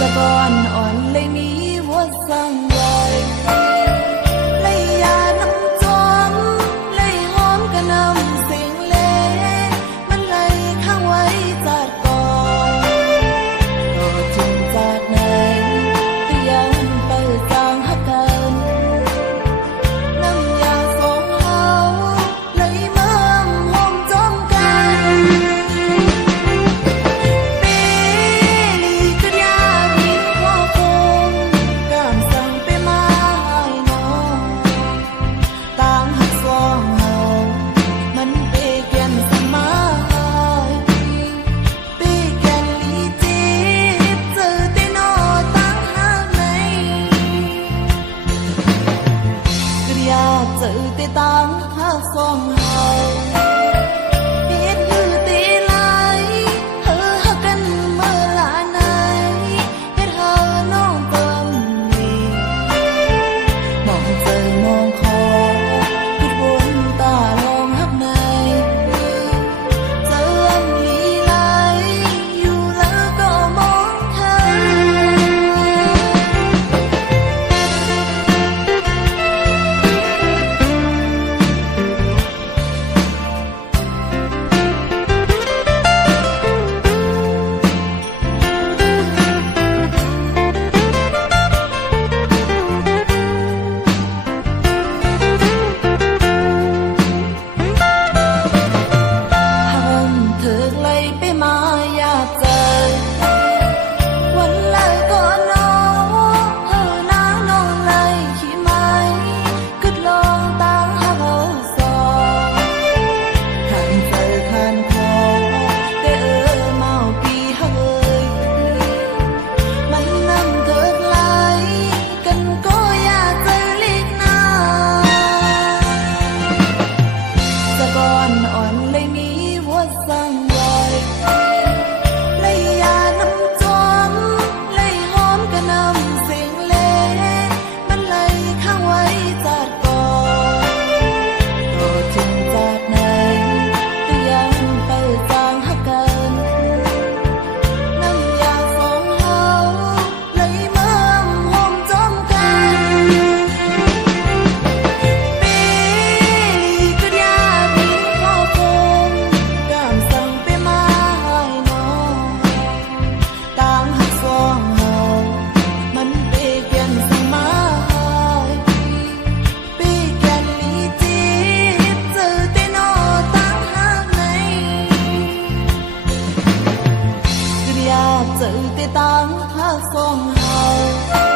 Sài Gòn on lấy mi vuốt sang vời lấy nắm chóm lấy hóm cả năm xinh lêมันlấyข้างไว้จัดก่อนก็จึงจากไหนที่ยังเปิดจางหักกันน้ำยาสองเฮาlấy mâm hôm chómกันtự tê tăng hát song hào biết như tê lái hơ hơ cân mơ lạ này biết hơ non tâm mình mong trời mong khó biết buồn ta lòng hát này giờ âm lý lái dù lỡ có mong thấy tự tê tăng hát song hào